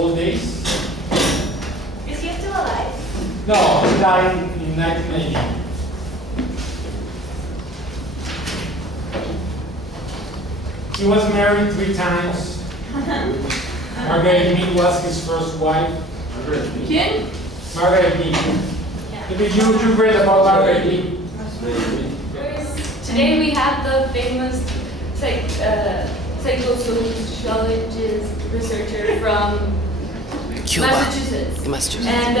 old days. Is he still alive? No, he died in 1980. He was married 3 times. Margaret Mead was his first wife. ¿Quién? Margaret Mead. Maybe you read about Margaret Mead. Today we have the famous psychosociologist researcher from Cuba. Massachusetts. And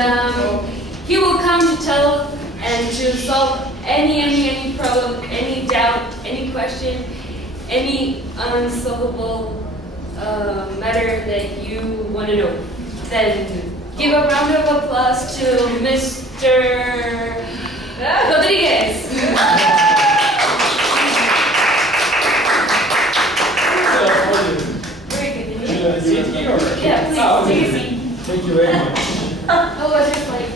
he will come to tell and to solve any problem, any doubt, any question, any unsolvable matter that you want to know. Then give a round of applause to Mr. Rodriguez. Very good. Yeah, please, take a seat. Thank you very much. How was your flight?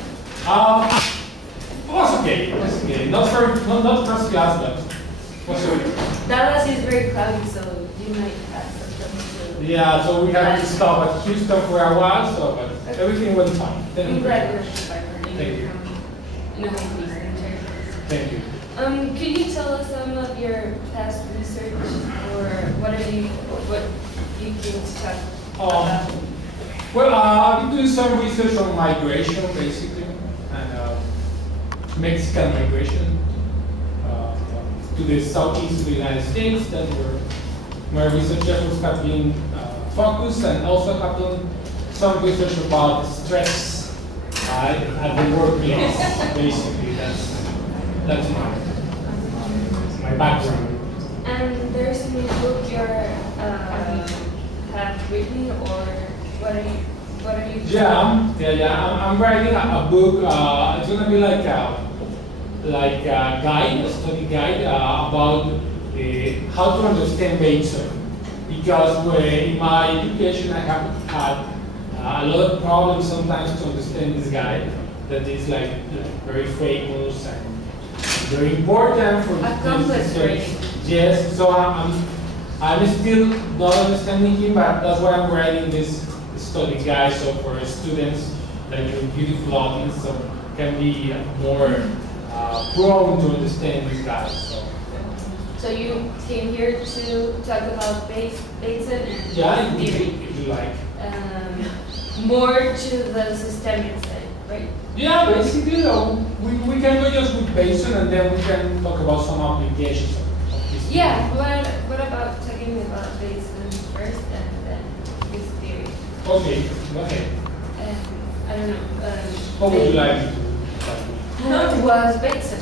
It was okay. It was okay. Not first class, but was okay. Dallas is very cloudy, so you might have some trouble. Yeah, so we had to stop at Houston for a while, so but everything went fine. Thank I'm you. glad you're surviving. Thank you. No, Thank you. could you tell us some of your past research, or what you came to talk about? Well, I've been doing some research on migration, basically, and Mexican migration to the southeast of the United States. That's where my research efforts have been focused, and also have done some research about stress at the workplace. Basically, that's my background. And there's a new book you're have written, or what are you? I'm writing a book. It's gonna be like a guide, a study guide about how to understand Bateson. Because in my education, I have had a lot of problems sometimes to understand this guy that is like very famous and very important for A complex research. writing. Yes, so I'm still not understanding him, but that's why I'm writing this study guide, so for students like your beautiful audience, so can be more prone to understand these guys. So you came here to talk about Bateson and Yeah, theory. if you like. More to the systemic side, right? Yeah, basically, we can go just with Bateson, and then we can talk about some applications of this. Yeah, what about talking about Bateson first and then his theory? Okay, okay. I don't know. What would you like to do? Who was Bateson?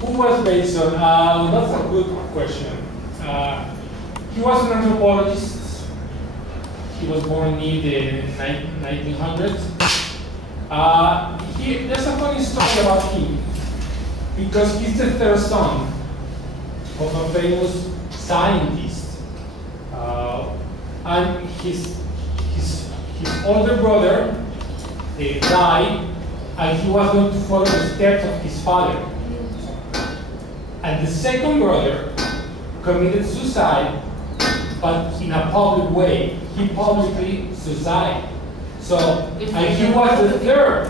Who was Bateson? That's a good question. He was an anthropologist. He was born in the 1900s. There's a funny story about him, because he's the third son of a famous scientist. And his older brother died, and he was going to follow the steps of his father. And the second brother committed suicide, but in a public way. He publicly suicided. So, and he was the third.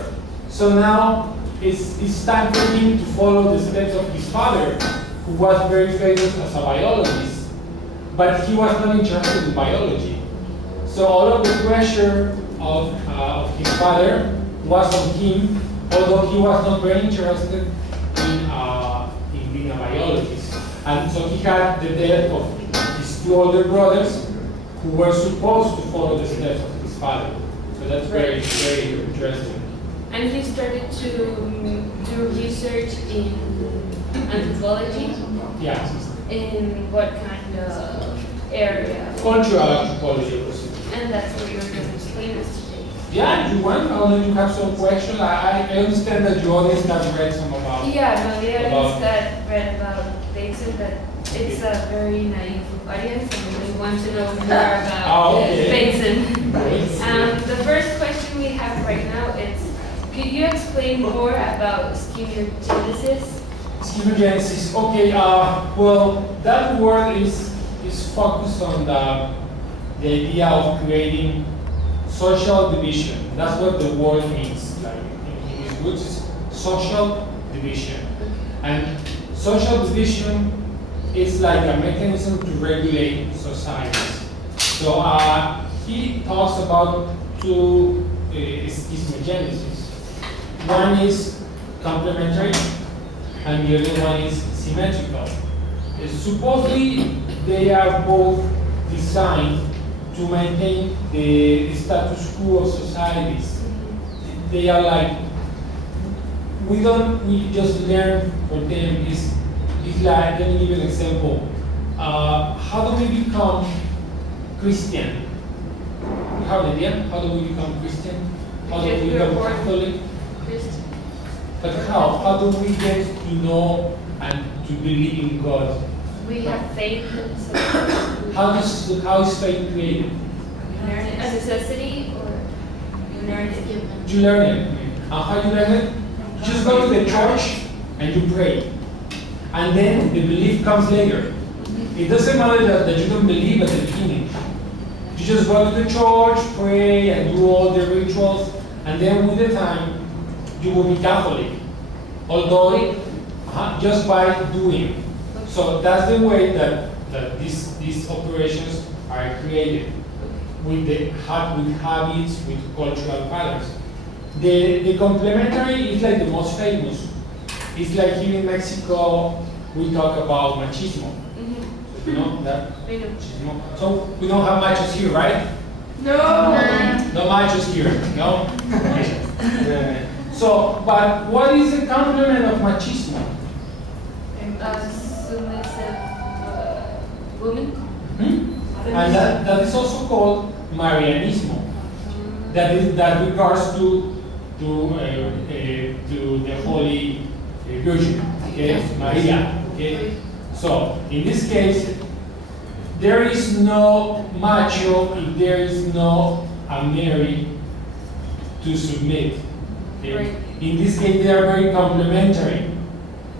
So now it's time for him to follow the steps of his father, who was very famous as a biologist, but he was not interested in biology. So all of the pressure of his father was on him, although he was not very interested in being a biologist. And so he had the death of his 2 older brothers, who were supposed to follow the steps of his father. So that's very, very interesting. And he started to do research in anthropology. Yeah. In what kind of area? Cultural anthropology. And that's what you're going to explain us today. Yeah, if you want, or you have some questions. I understand that your audience has read some about. Yeah, no, the audience that read about Bateson, that it's a very naive audience, and we want to know more about Bateson. The first question we have right now is, could you explain more about chemogenesis? Chemogenesis. Okay. Well, that word is focused on the idea of creating social division. That's what the word means. Like in these books, is social division. And social division is like a mechanism to regulate societies. So he talks about two schismogenesis. One is complementary, and the other one is symmetrical. Supposedly, they are both designed to maintain the status quo of societies. They are like, we just learn from them. It's like, let me give you an example. How do we become Christian? You have an idea? How do we become Christian? How do we become Catholic? Christian. But how? How do we get to know and to believe in God? We have faith in something. How is faith created? A necessity, or you learn it? You learn it. And how you learn it? You just go to the church and you pray. And then the belief comes later. It doesn't matter that you don't believe at the beginning. You just go to the church, pray, and do all the rituals, and then with the time, you will be Catholic. Although, just by doing. So that's the way that these operations are created, with habits, with cultural patterns. The complementary is like the most famous. It's like here in Mexico, we talk about machismo. You know that? I know. Machismo. So we don't have machos here, right? No. No machos here, no? So, but what is the complement of machismo? Submissive woman. And that is also called Marianismo. That regards to the Holy Virgin, okay, Maria. Okay. So in this case, there is no macho if there is no a Mary to submit. Okay. Right. In this case, they are very complementary.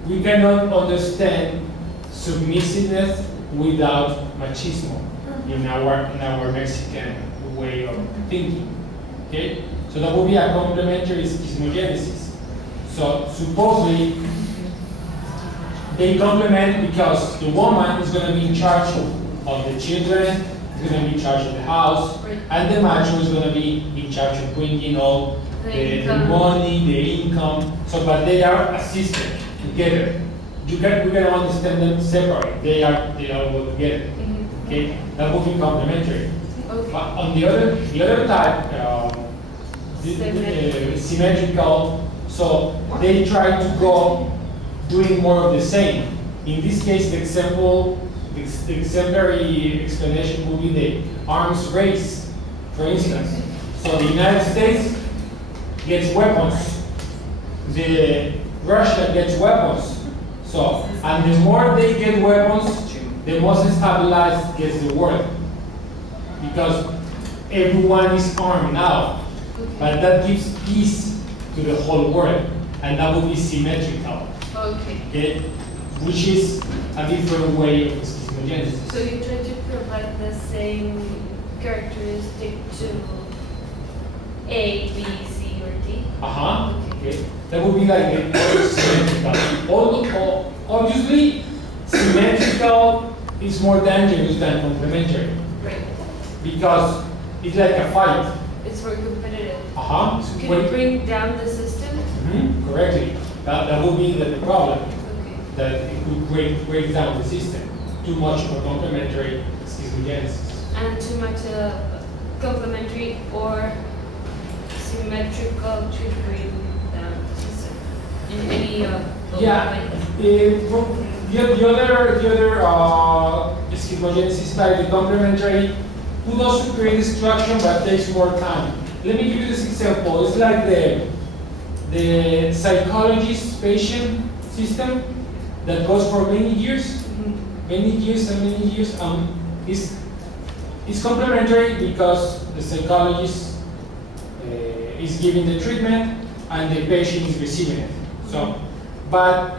We cannot understand submissiveness without machismo in our Mexican way of thinking. Okay? So that would be a complementary schismogenesis. So supposedly they complement because the woman is going to be in charge of the children, is going to be in charge of the house, Right. and the macho is going to be in charge of bringing all the money, the income. So, but they are assisted together. We can understand them separate. They are all together. Okay, that would be complementary. Okay. But on the other type, symmetrical. So they try to go doing more of the same. In this case, the exemplary explanation would be the arms race, for instance. So the United States gets weapons, the Russia gets weapons. So, and the more they get weapons, the more stabilized gets the world. Because everyone is armed now. But that gives peace to the whole world. And that will be symmetrical. Okay? Which is a different way of schismogenesis. So you try to provide the same characteristic to A, B, C, or D? Okay. That would be like the symmetrical. Obviously, symmetrical is more dangerous than complementary. Right. Because it's like a fight. It's more competitive. So Can you bring down the system? Correctly. That would be the problem. Okay. That it could break down the system. Too much of a complementary schismogenesis. And too much complementary or symmetrical to bring down the system in any Yeah. The other schismogenesis type, the complementary, would also create destruction but takes more time. Let me give you this example. It's like the psychologist-patient system that goes for many years. Many years. It's complementary because the psychologist is giving the treatment and the patient is receiving it. So, but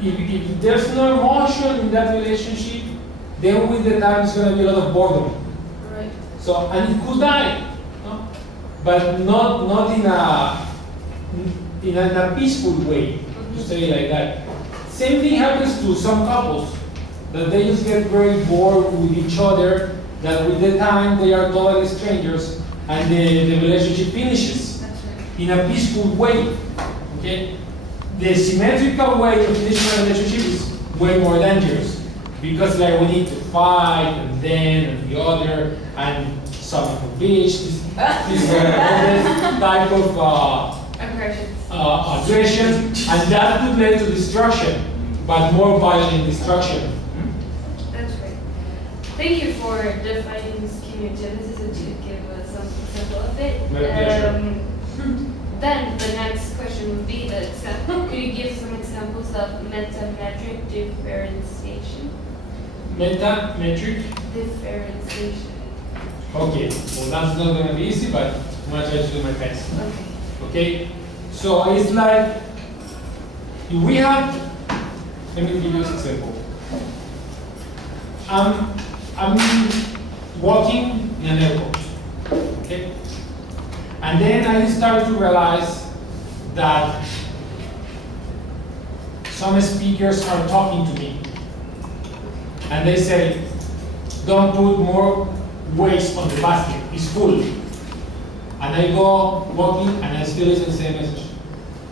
if there's no emotion in that relationship, then with the time it's going to be a lot of boredom. Right. So, and it could die. No? but not in a peaceful way, to say it like that. Same thing happens to some couples, that they just get very bored with each other, that with the time they are totally strangers, and the relationship finishes in a peaceful way. Okay? The symmetrical way of finishing a relationship is way more dangerous, because like we need to fight and then and the other and some of the beach, this type of aggression, and that could lead to destruction, but more violent destruction. That's right. Thank you for defining schemiogenesis and to give us some example of it. My pleasure. Then the next question would be the example. Could you give some examples of metametric differentiation? Metametric? Differentiation. Okay, well that's not going to be easy, but I'm going to try to do my best. Okay. Okay, so it's like, we have, let me give you an example. I'm walking in an airport, okay? And then I started to realize that some speakers are talking to me. And they say, don't put more waste on the basket, it's full. And I go walking and I still listen to the same message.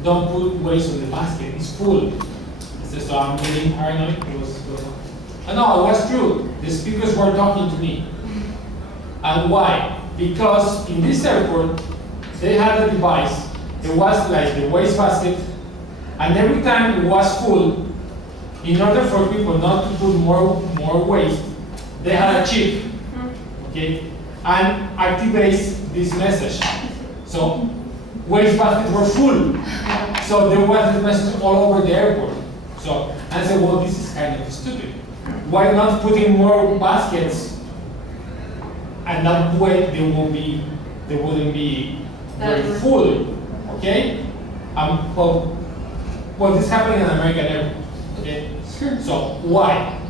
Don't put waste on the basket, it's full. I said, so I'm getting paranoid. And no, it was true. The speakers were talking to me. And why? Because in this airport, they had a device. It was like the waste basket. And every time it was full, in order for people not to put more waste, they had a chip, okay, and activates this message. So waste baskets were full. So there was this message all over the airport. So I said, well, this is kind of stupid. Why not putting more baskets, and that way they wouldn't be very full, okay? Well, this happened in American airport, okay? So why?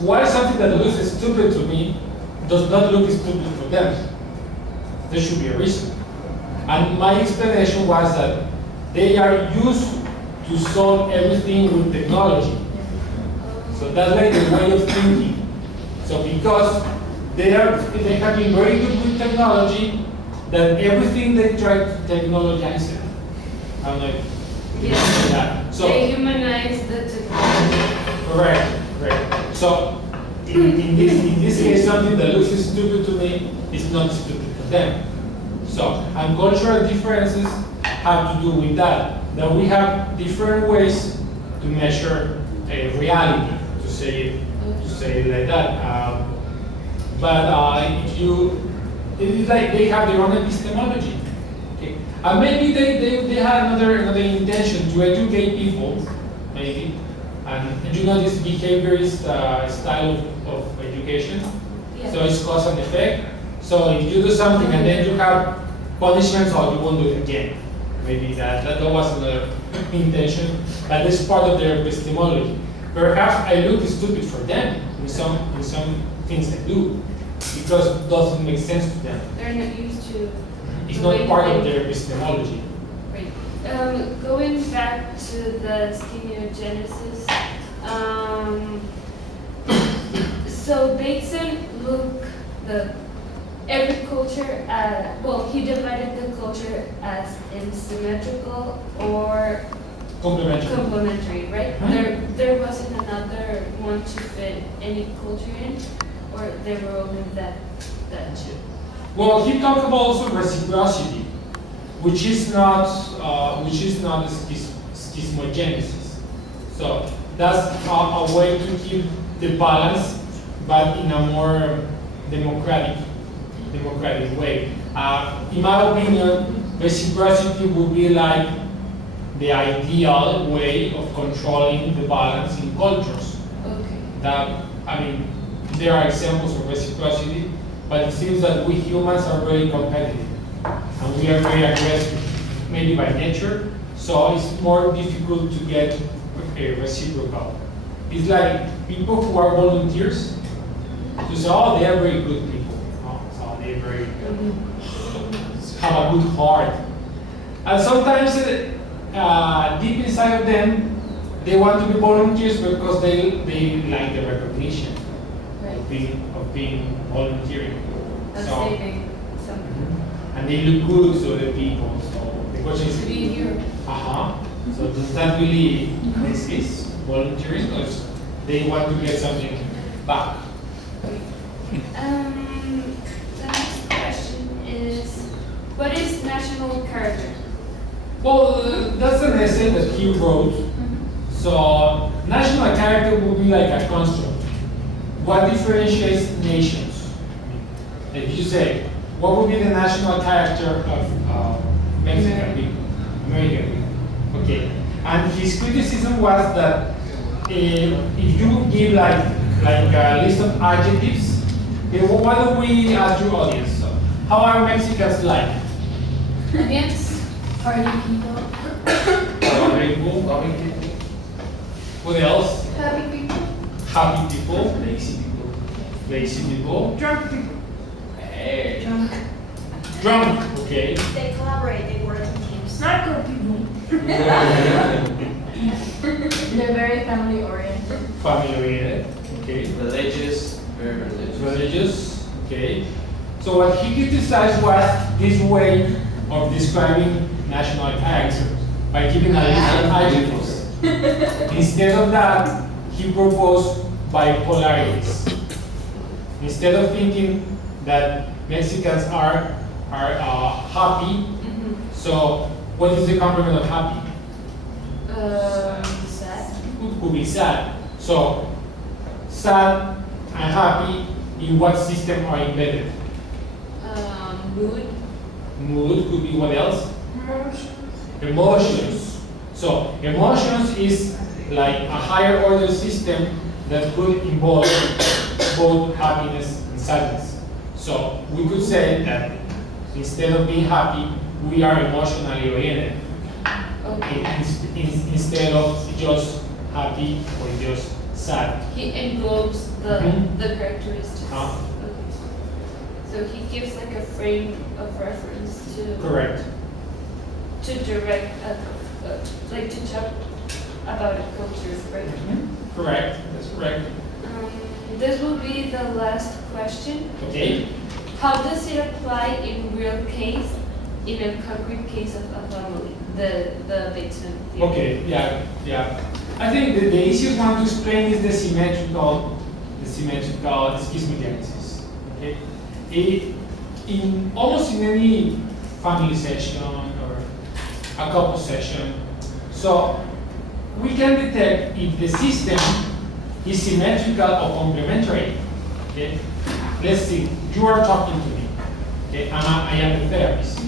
Why something that looks stupid to me does not look stupid for them? There should be a reason. And my explanation was that they are used to solve everything with technology. So that's like the way of thinking. So because they have been very good with technology, that everything they try to technologize it. I don't know if you know that. So they humanize the technology. correct. So in this case, something that looks stupid to me is not stupid to them. So, and cultural differences have to do with that. That we have different ways to measure reality, to say it like that. It's like they have their own epistemology. Okay? And maybe they had another intention to educate people, maybe. And you know this behaviorist style of education? Yeah. So it's cause and effect. So if you do something and then you have punishments, or you won't do it again. Maybe that was another intention. But it's part of their epistemology. Perhaps I look stupid for them in some things I do, because it doesn't make sense to them. They're not used to. It's not part of their epistemology. Right. Going back to the schemiogenesis, so Bateson looked every culture, he divided the culture as in symmetrical or complementary, right? There wasn't another one to fit any culture in, or they were only that two? Well, he talked about also reciprocity, which is not schismogenesis. So that's a way to keep the balance, but in a more democratic way. In my opinion, reciprocity would be like the ideal way of controlling the balance in cultures. Okay. There are examples of reciprocity, but it seems that we humans are very competitive and we are very aggressive, maybe by nature. So it's more difficult to get reciprocal. It's like people who are volunteers. You say, oh, they are very good people. Oh, so they're very good. have a good heart. And sometimes deep inside of them, they want to be volunteers because they like the recognition of being volunteering. Of So, saving something. and they look good to other people. So the question is, To be here. so does that really exist, volunteering, because they want to get something back? The next question is, what is national character? Well, that's an essay that he wrote. So national character would be like a construct. What differentiates nations? If you say, what would be the national character of Mexican people, American people? Okay. And his criticism was that if you give like a list of adjectives, okay, well, why don't we ask your audience? So, how are Mexicans like? Yes. Party people. Loving people, loving people. What else? Happy people. Happy people, lazy people, Drunk people. hey, Drunk. drunk, okay. They collaborate, they work in teams. Narco people. They're very family oriented. Family oriented, okay. Religious, very religious. Religious, okay. So what he criticized was this way of describing national character by giving a list of adjectives. Instead of that, he proposed bipolarities. Instead of thinking that Mexicans are happy, so what is the complement of happy? Sad. Could be sad. So sad and happy in what system are embedded? Mood. Mood could be what else? Emotions. Emotions. So emotions is like a higher order system that could involve both happiness and sadness. So we could say that instead of being happy, we are emotionally oriented. Okay. Instead of just happy or just sad. He englobes the Mhm. the characteristics. Ah. Okay. So he gives like a frame of reference Correct. to direct like to talk about a culture, right? Correct. That's correct. This will be the last question. Okay. How does it apply in real case, in a concrete case of a family? The Bateson theory. Okay. Yeah. I think the easiest one to explain is the symmetrical schismogenesis. Okay. In almost in any family session or a couple session, so we can detect if the system is symmetrical or complementary. Okay. Let's see. You are talking to me. Okay. I am the therapist.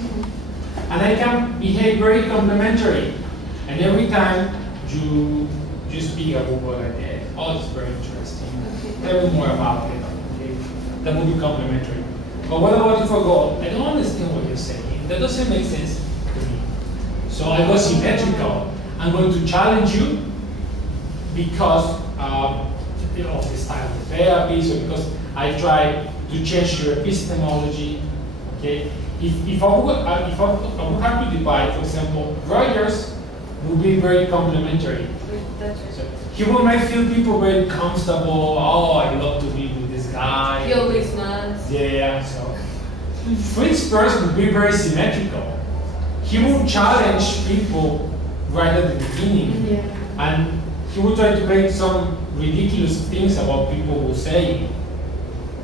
And I can behave very complementary. And every time you speak about what I did, oh, it's very interesting. Tell me more about it. Okay? That would be complementary. But what about if I go, I don't understand what you're saying. That doesn't make sense to me. So I go symmetrical. I'm going to challenge you because of the style of the therapy, so because I try to change your epistemology. Okay? If I would have to divide, for example, Rogers would be very complementary. That's So right. he will make feel people very comfortable. Oh, I love to be with this guy. He always nods. Yeah, so Fritz first would be very symmetrical. He would challenge people right at the beginning. Yeah. And he would try to make some ridiculous things about people who say.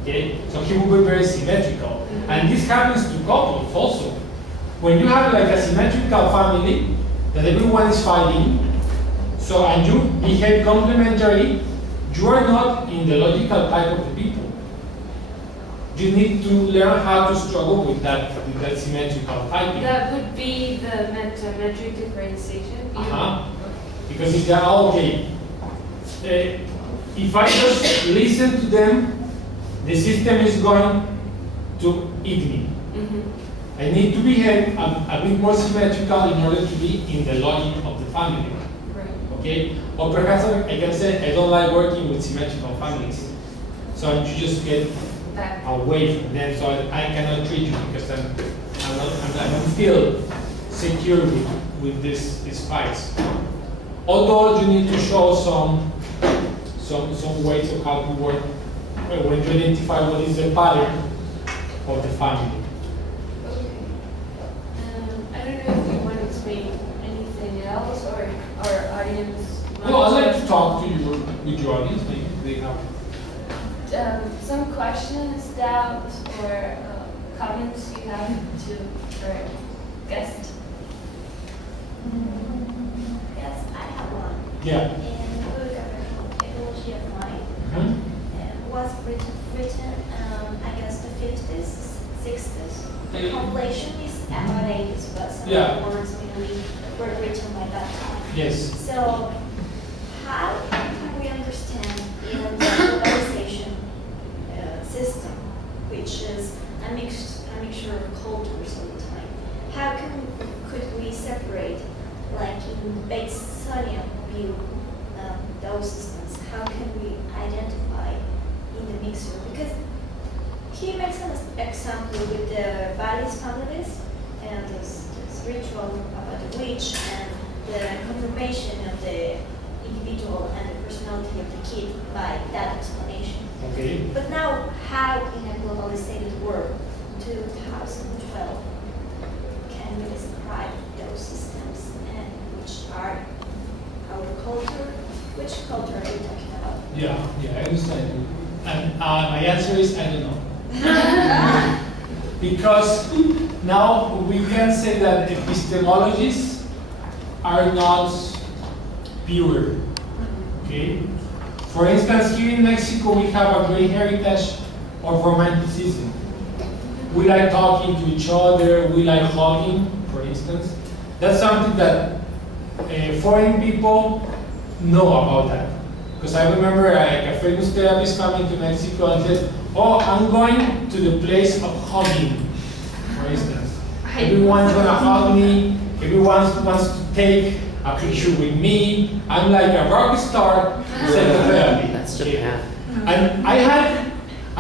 Okay? So he would be very symmetrical. And this happens to couples also. When you have like a symmetrical family, that everyone is fighting, so and you behave complementarily, you are not in the logical type of the people. You need to learn how to struggle with that symmetrical typing. That would be the metametric differentiation. Because if they're okay, if I just listen to them, the system is going to eat me. I need to behave a bit more symmetrical in order to be in the logic of the family. Right. Okay? Or perhaps I can say I don't like working with symmetrical families. So you just get Back. away from them, so I cannot treat you because I don't feel secure with these fights. Although you need to show some ways of how to work when you identify what is the pattern of the family. Okay. I don't know if you want to explain anything else or our audience. No, I'd like to talk to you with your audience. Maybe they have. Some questions, doubts, or comments you have to our guest. Yes, I have one. Yeah. In the book of Ecology of Mind, Mhm. was written, I guess, the 50s, 60s. The compilation is about 80s, but some Yeah. of the words maybe were written by that time. Yes. So, how can we understand in the globalization system, which is a mixture of cultures all the time, could we separate, like in Batesonian view, those systems? How can we identify in the mixture? Because he makes an example with the Vallis families and this ritual about the witch and the confirmation of the individual and the personality of the kid by that explanation. Okay. But now, how in a globalized world, 2012, can we describe those systems and which are our culture? Which culture are we talking about? Yeah, I understand. And my answer is I don't know. Because now we can say that epistemologies are not pure. Okay? For instance, here in Mexico, we have a great heritage of romanticism. We like talking to each other, we like hugging, for instance. That's something that foreign people know about that. Because I remember a famous therapist coming to Mexico and said, oh, I'm going to the place of hugging, for instance. Everyone's gonna hug me, everyone wants to take a picture with me. I'm like a rock star psychotherapy. That's Okay. Japan. And I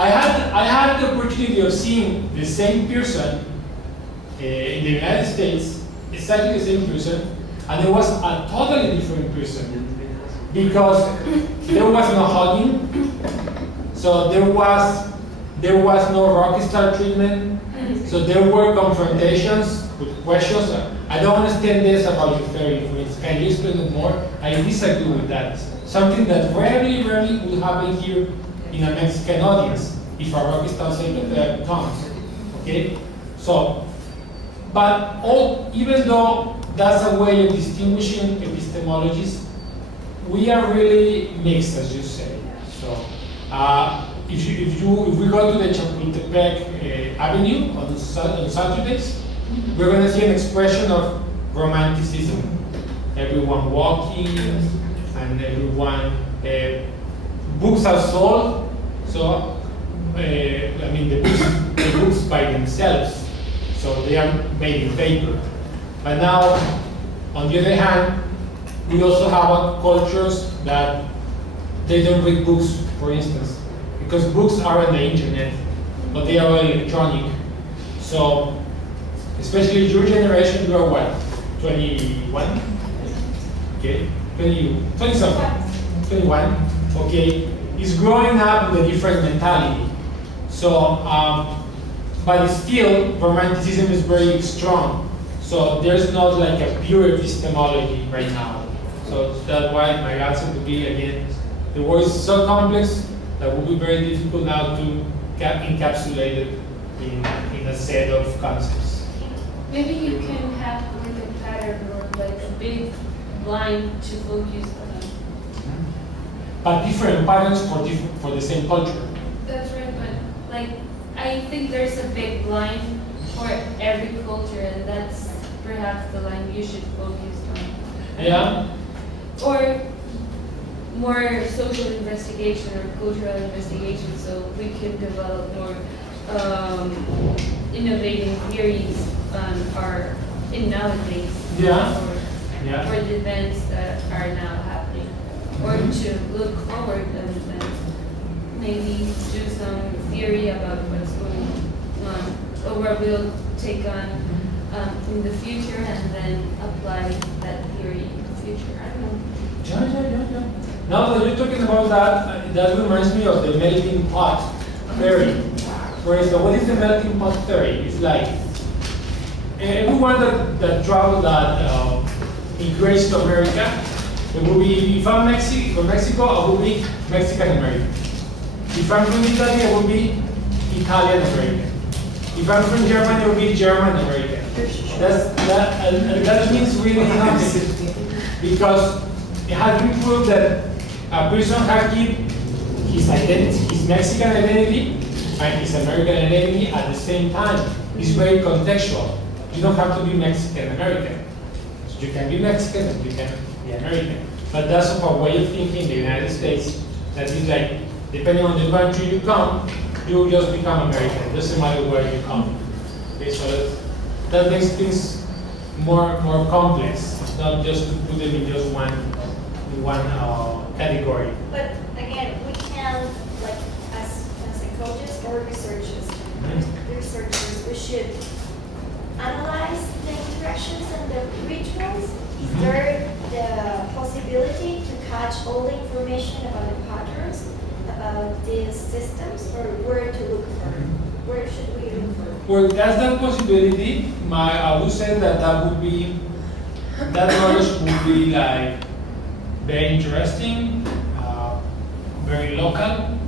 had the opportunity of seeing the same person in the United States, exactly the same person, and it was a totally different person because there was no hugging, so there was no rock star treatment, so there were confrontations with questions. I don't understand this about your theory, for instance. Can you explain it more? I disagree with that. Something that rarely will happen here in a Mexican audience if a rock star psychotherapy comes. Okay? So, but even though that's a way of distinguishing epistemologies, we are really mixed, as you say. So, if we go to the Chapultepec Avenue on Saturdays, we're going to see an expression of romanticism. Everyone walking, and everyone, books are sold. So, I mean, the books by themselves. So they are made in paper. But now, on the other hand, we also have cultures that they don't read books, for instance, because books are on the internet, but they are electronic. So, especially your generation, you are what? 21? Okay, 20 something, 21. Okay, is growing up with a different mentality. So, but still, romanticism is very strong. So there's not like a pure epistemology right now. So that's why my answer would be, again, the word is so complex that would be very difficult now to encapsulate it in a set of concepts. Maybe you can have like a pattern or like a big line to focus on. But different patterns for the same culture. That's right, but like I think there's a big line for every culture, and that's perhaps the line you should focus on. Yeah. Or more social investigation or cultural investigation, so we can develop more innovative theories in nowadays. Yeah. For the events that are now happening, or to look forward and maybe do some theory about what's going on, or we'll take on in the future and then apply that theory in the future. I don't know. Yeah. Now that you're talking about that, that reminds me of the melting pot theory. For instance, what is the melting pot theory? It's like everyone that traveled that immigrates to America, it will be, if I'm from Mexico, I will be Mexican American. If I'm from Italy, I will be Italian American. If I'm from Germany, I will be German American. That means really nothing, because it has been proved that a person can keep his identity, his Mexican identity and his American identity at the same time. It's very contextual. You don't have to be Mexican American. So you can be Mexican and you can be American. But that's a way of thinking in the United States that is like, depending on the country you come, you just become American. It doesn't matter where you come. Okay, so that makes things more complex. It's not just to put them in just one category. But again, we can, like, as psychologists or researchers, we should analyze the interactions and the rituals. Is there the possibility to catch all the information about the patterns, about these systems, or where to look for? Where should we look for? Well, that's that possibility. I would say that that knowledge would be like very interesting, very local,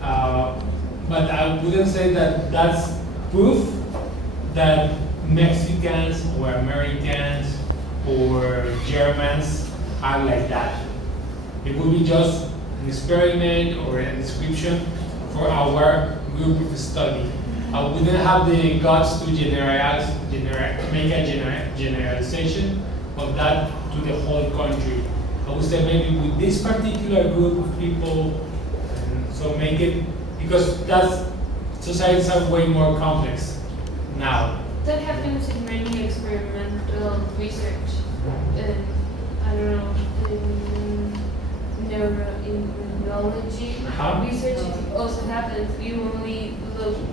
but I wouldn't say that that's proof that Mexicans or Americans or Germans are like that. It would be just an experiment or a description for our group of study. I wouldn't have the guts to make a generalization of that to the whole country. I would say maybe with this particular group of people, so make it, because societies are way more complex now. That happens in many experimental research. I don't know, in neurology research, it also happens. You only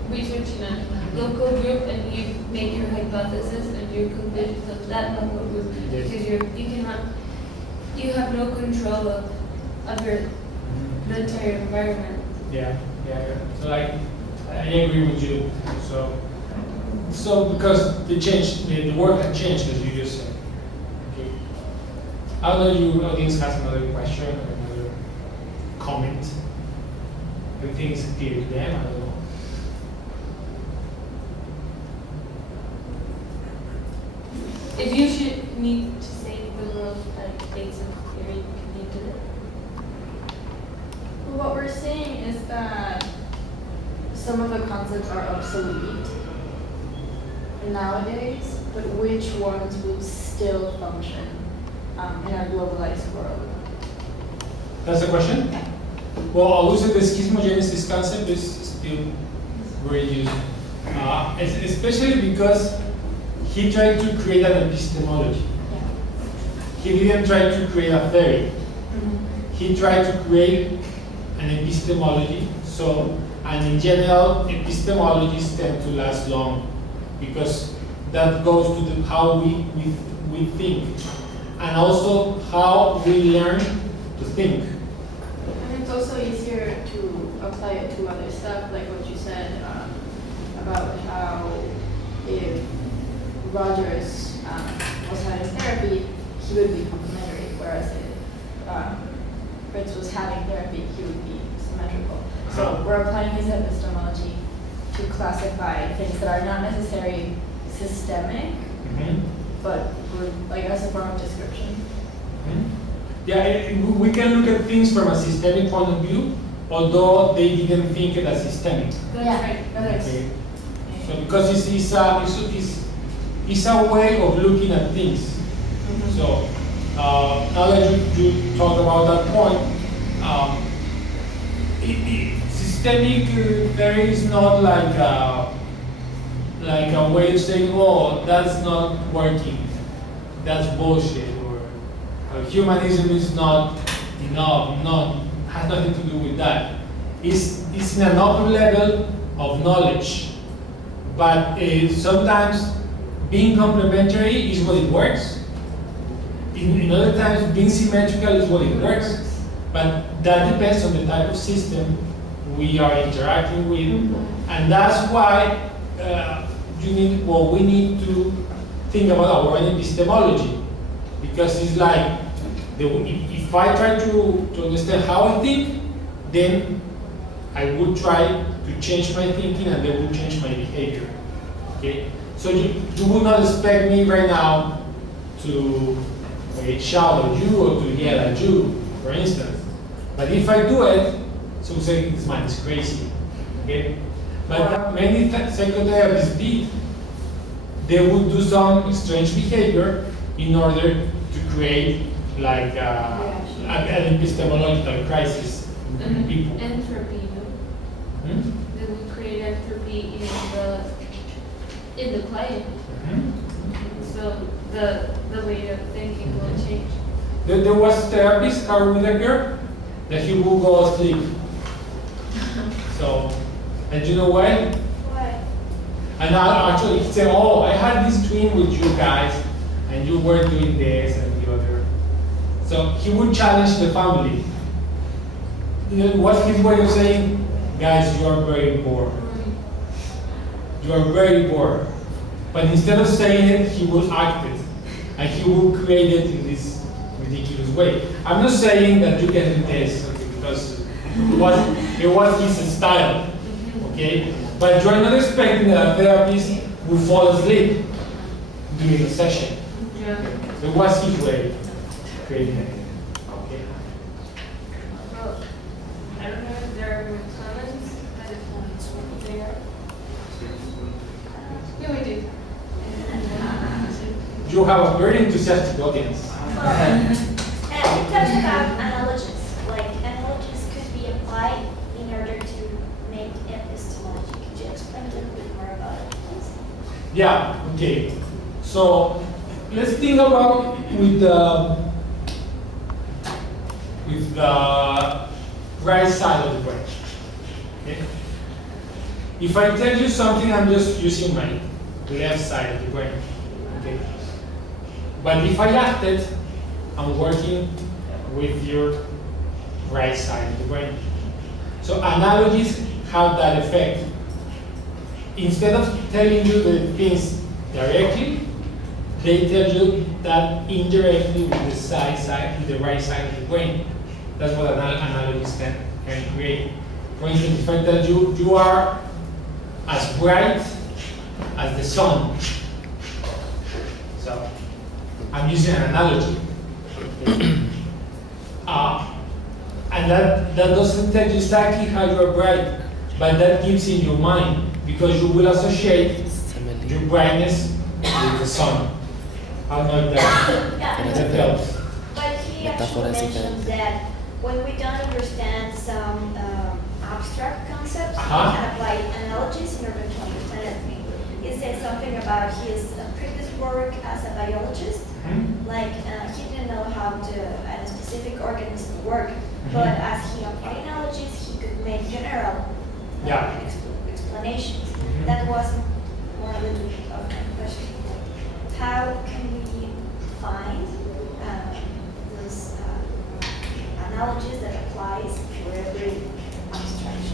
research in a local group and you make your hypothesis and your conclusions of that local group, Yes. because you have no control of the entire environment. Yeah. So like, I agree with you. So because the work had changed, as you just said. Okay. I don't know if your audience has another question or another comment. Everything is clear to them. I don't know. If you should need to save the world by base of theory, can you do it? What we're saying is that some of the concepts are obsolete nowadays, but which ones will still function in our globalized world? That's the question? Well, I would say the schismogenesis concept is still very useful, especially because he tried to create an epistemology. He didn't try to create a theory. He tried to create an epistemology. And in general, epistemologies tend to last long because that goes to how we think, and also how we learn to think. And it's also easier to apply it to other stuff, like what you said about how if Rogers was having therapy, he would be complementary, whereas if Fritz was having therapy, he would be symmetrical. So we're applying his epistemology to classify things that are not necessarily systemic, but like as a form of description. Yeah, we can look at things from a systemic point of view, although they didn't think it as systemic. That's right. Okay. So because it's a way of looking at things. So now that you talk about that point, systemic theory is not like a way of saying, oh, that's not working, that's bullshit, or humanism is not enough, has nothing to do with that. It's in an upper level of knowledge But sometimes being complementary is what it works. In other times, being symmetrical is what it works. But that depends on the type of system we are interacting with, and that's why we need to think about our own epistemology, because it's like if I try to understand how I think, then I would try to change my thinking, and they would change my behavior. Okay, so you would not expect me right now to shout at you or to yell at you, for instance. But if I do it, so say this man is crazy. Okay? But many psychotherapists did. They would do some strange behavior in order to create like an epistemological crisis in people. Entropy, no? They would create entropy in the client. So the way of thinking will change. There was a therapist, Carl Whittaker, that he would go asleep. So, and you know why? Why? And I actually he said, oh, I had this dream with you guys, and you were doing this and the other. So he would challenge the family. What's his way of saying, guys, you are very bored. You are very bored. But instead of saying it, he will act it. And he will create it in this ridiculous way. I'm not saying that you can do this, okay, because it was his style. Okay? But you're not expecting that a therapist will fall asleep during a session. Yeah. So it was his way of creating it. Okay. Well, I don't know if there are more comments, but if there. Yeah, we do. You have a very enthusiastic audience. And we talked about analogies. Like analogies could be applied in order to make epistemology. Could you explain a little bit more about it, please? Yeah, okay. So let's think about with the right side of the brain. Okay? If I tell you something, I'm just using my left side of the brain. Okay? But if I act it, I'm working with your right side of the brain. So analogies have that effect. Instead of telling you the things directly, they tell you that indirectly with the right side of the brain. That's what analogies can create. For instance, if I tell you, you are as bright as the sun. So I'm using an analogy. And that doesn't tell you exactly how you are bright, but that gives in your mind, because you will associate your brightness with the sun. I don't know if that helps. But he actually mentioned that when we don't understand some abstract concepts, we can apply analogies in order to understand everything. He said something about his previous work as a biologist. Like he didn't know how a specific organism work, but as he applied analogies, he could make general explanations. That was more a little bit of my question. How can we find those analogies that applies for every abstraction?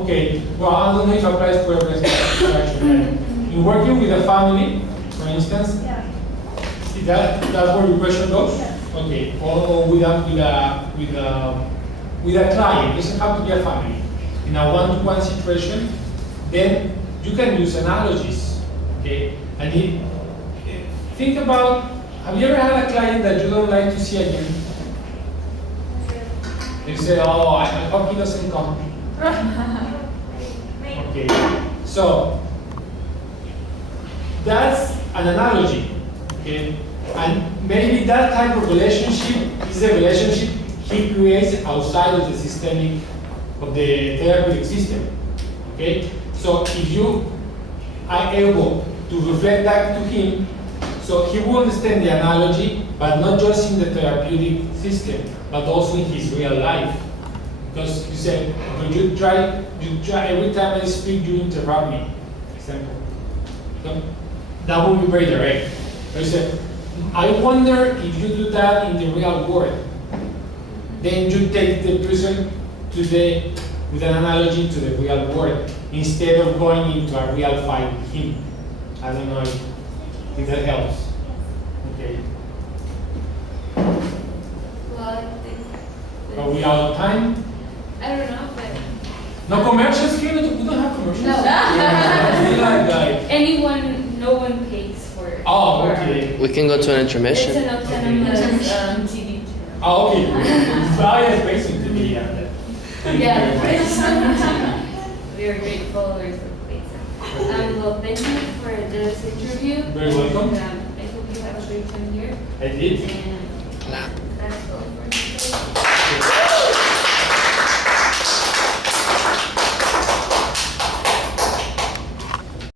Okay. Well, I don't know if it applies for every abstraction. In working with a family, for instance, that's where your question goes? Yeah. Okay. Or with a client. It doesn't have to be a family. In a one-to-one situation, then you can use analogies. Okay? And think about, have you ever had a client that you don't like to see again? You say, oh, I hope he doesn't come. Okay. So that's an analogy. Okay? And maybe that type of relationship is a relationship he creates outside of the systemic, of the therapeutic system. Okay? So if you are able to reflect that to him, so he will understand the analogy, but not just in the therapeutic system, but also in his real life. Because you said, you try every time I speak, you interrupt me. Example. No, that would be very direct. I said, I wonder if you do that in the real world. Then you take the person with an analogy to the real world, instead of going into a real fight with him. I don't know if that helps. Okay. Well, I think. Are we out of time? I don't know, but. No commercials here? We don't have commercials? No. We like, No one pays for it. oh, okay. We can go to an It's intermission. an autonomous TV channel. Oh, okay. Yes, basically, yeah. Thank you very much. Yeah. We are great followers of Clase. Well, thank you for this interview. Very welcome. And, I hope you have a great time here. I did. And Clap.